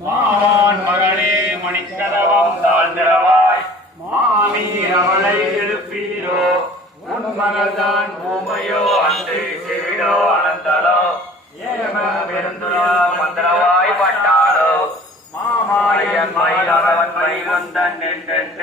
மாவான் மகளே மணிக்கதவம் தாழ்ந்திரவாய் மாமி அவளை எழுப்பீரோ உன் மகள்தான் பூமையோ அன்று செவிடோ அனந்தலோ ஏம பெருந்துரோ மந்திரவாய் பட்டாளோ மாமாயன் மயிலவன் வைகுந்தன் என்றென்று